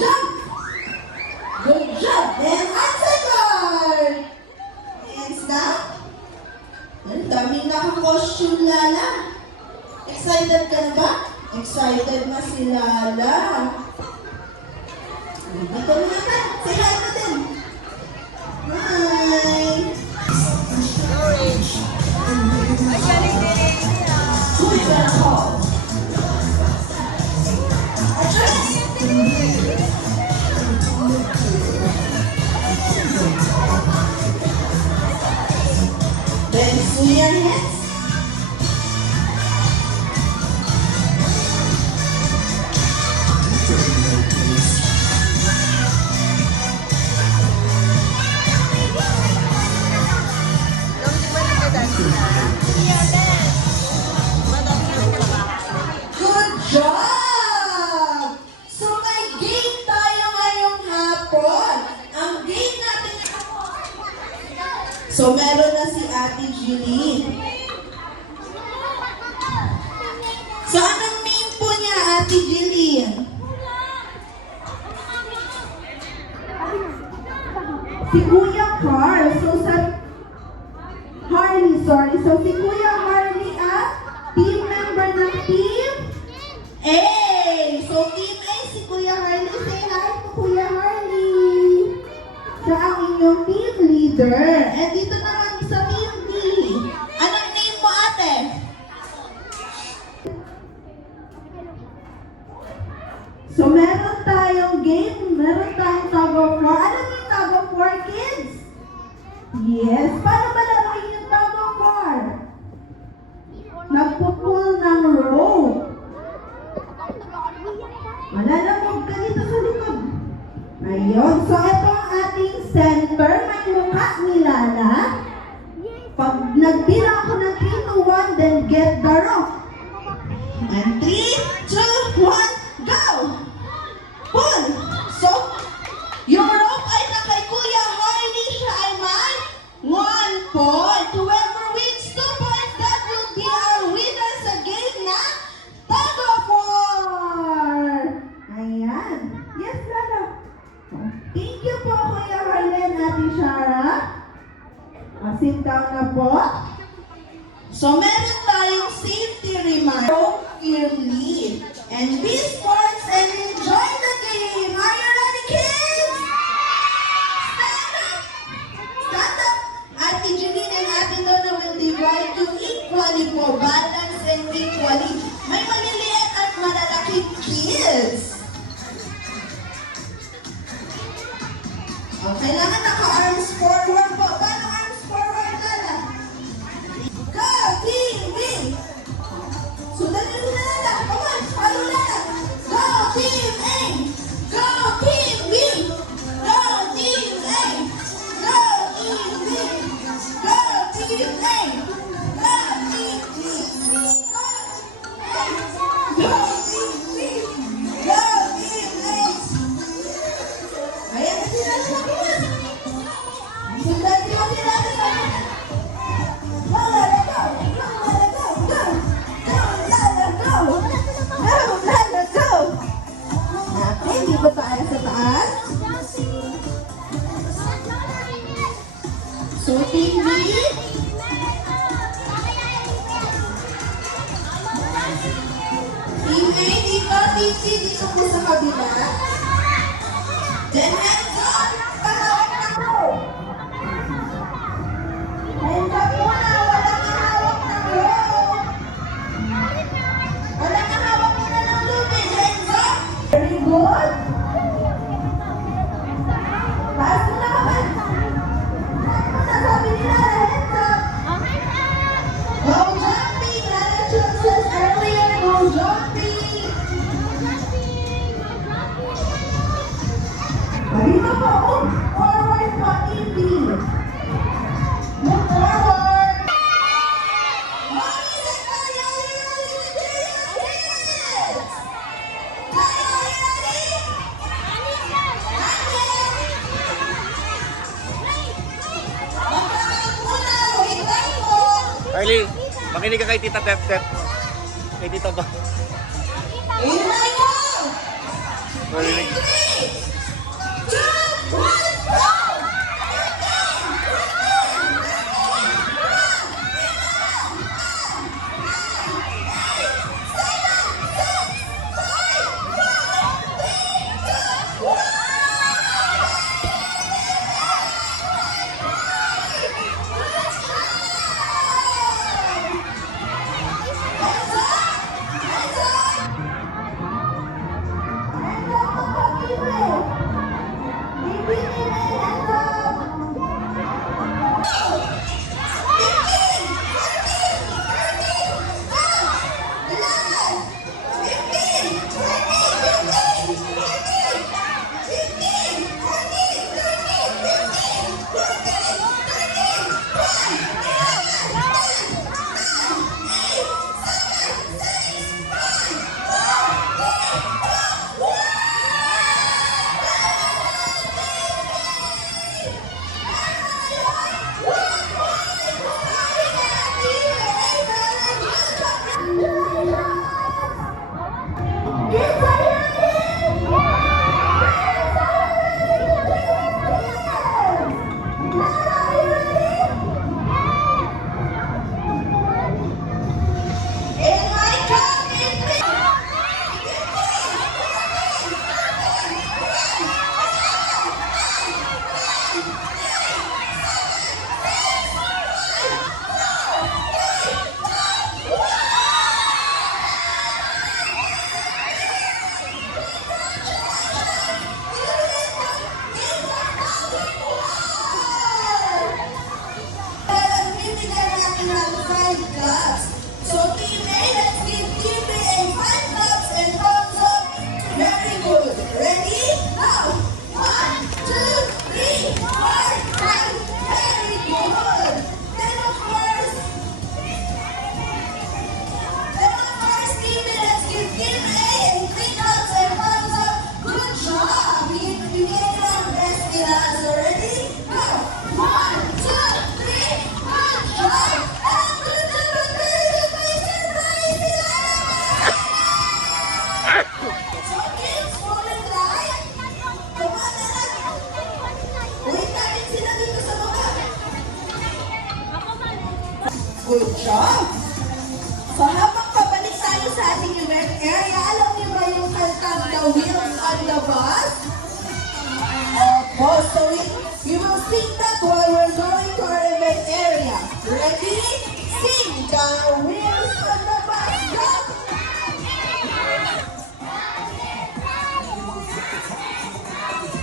jump! Good job! Then answer card! Hands down. Ang daming naka-costume, Lala. Excited ka na ba? Excited na si Lala. Dito na naman. Say hi na din. Hi! Who you gonna call? Then swing your hands. Good job! So may game tayo ngayong hapon. Ang game natin so meron na si Ate Jeline. So anong name po niya, Ate Jeline? Si Kuya Carl. So sa Harley, sorry. So si Kuya Harley at team member ng Team A. So Team A, si Kuya Harley. Say hi to Kuya Harley. Siya ang inyong team leader. And dito naman sa Team B. Anong name mo, ate? So meron tayong game. Meron tayong tug of war. Alam niyo yung tug of war, kids? Yes. Paano ba laruin yung tug of war? Nagpupull ng rope. Malalabog ka dito sa likod. Ayun. So, ito ang ating center. May mukha ni Lala. Pag nagbilang ako ng 3 to 1, then get the rope. And 3, 2, 1, go! Pull! So, yung rope ay na kay Kuya Harley. Siya ay may 1 point. Whoever wins 2 points, that will be our winner sa game na tug of war. Ayan. Yes, Lala. Thank you po, Kuya Harley and Ate Shara. Sit down na po. So, meron tayong safety reminder. Rope firmly. And be sports and enjoy the game. Are you ready, kids? Stand up. Stand up. Ate Jeline and Ate Donna will divide you equally po. Balance and equally. May maliliit at malalaking kids. Kailangan naka-arms forward po. Paano arms forward, Lala? Go, Team B! Sundan niyo si Lala. Come on, follow Lala. Go, Team A! Go, Team B! Go, Team A! Go, Team B! Go, Team A! Go, Team B! Go, Team B! Go, Team A! Ayan na si Lala. Sundan niyo si Lala. Go, Lala, go! Go, Lala, go! Go! Go, Lala, go! Go, Lala, go! Okay, dito tayo sa taas. So, Team B. Team A dito, Team C dito po sa kabila. Then, hands up! Pahawak na po! Hands up muna! Walang hawak ng rope! Walang hawak muna ng lubid! Hands up! Very good! Taas mo na kaman! Taas mo na, sabi nila, hands up! Go jumping! Lala chooses earlier, go jumping! Dito po, move forward po, Team B. Move forward! Mommy said, are you ready to do your kids? Are you ready? Magkakaroon muna, wait lang po. Arlie, makinig ka kay Tita Tep Tep. Kay Tita ba? Here I go! Marinig. 3, Good job! So habang pabalik tayo sa ating event area, alam niyo ba yung kantang The Wheels on the Bus? Opo, so we will sing that while we're going to our event area. Ready? Sing! The Wheels on the Bus, go!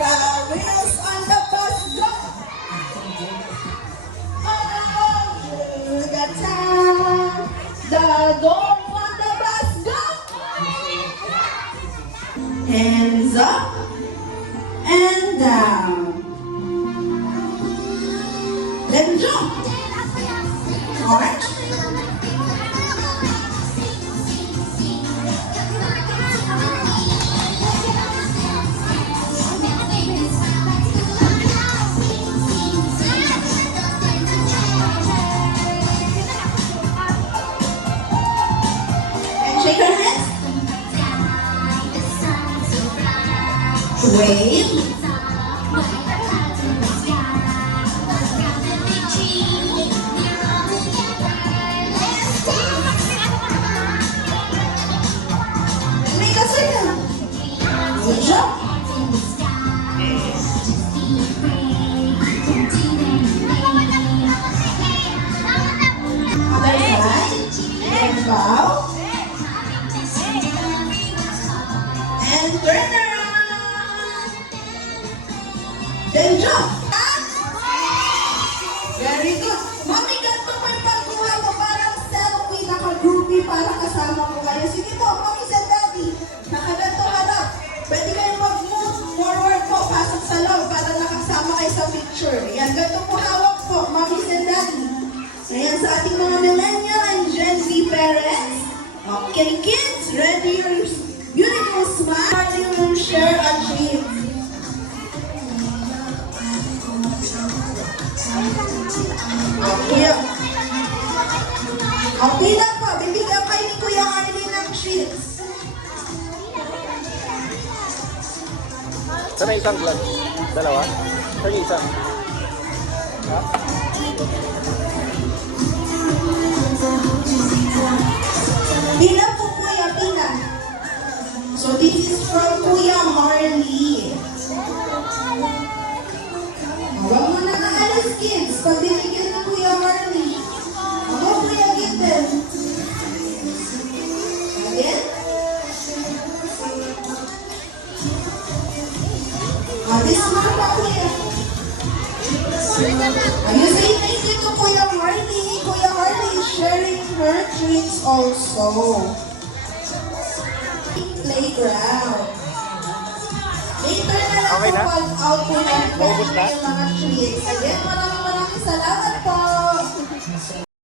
The wheels on the bus go! Oh, the town! The door on the bus go! Hands up and down. Then jump. Alright? And shake your hands. Wave. Make a circle. Good job. Other side. And bow. And turn around. Then jump. Very good. Mami, ganito mo yung pagkuha mo. Parang selfie, naka-groupie, para kasama ko kayo. Sige po, mami and daddy. Nakaganto harap. Pwede kayong mag-move forward po, pasok sa loob para nakasama kayo sa picture. Yan, ganito po hawak po, mami and daddy. Ayan, sa ating mga millennial and Gen Z parents. Okay, kids, ready your beautiful smile. You will share a dream. Okay. Okay lang po, bibigyan kayo ni Kuya Arlene ng sheets. Sana isang vlog. Dalawa? Sana isang. Ha? Pila po Kuya, pila. So this is from Kuya Marley. Huwag mo na naalis kids, pag binigyan ni Kuya Marley. Ako Kuya Gitten. Again? This one pa Kuya. Are you saying thank you to Kuya Marley? Kuya Marley is sharing her treats also. Playground. Later na lang Okay na? po pag-out po ng Maubos na? mga treats. Again, maraming salamat po.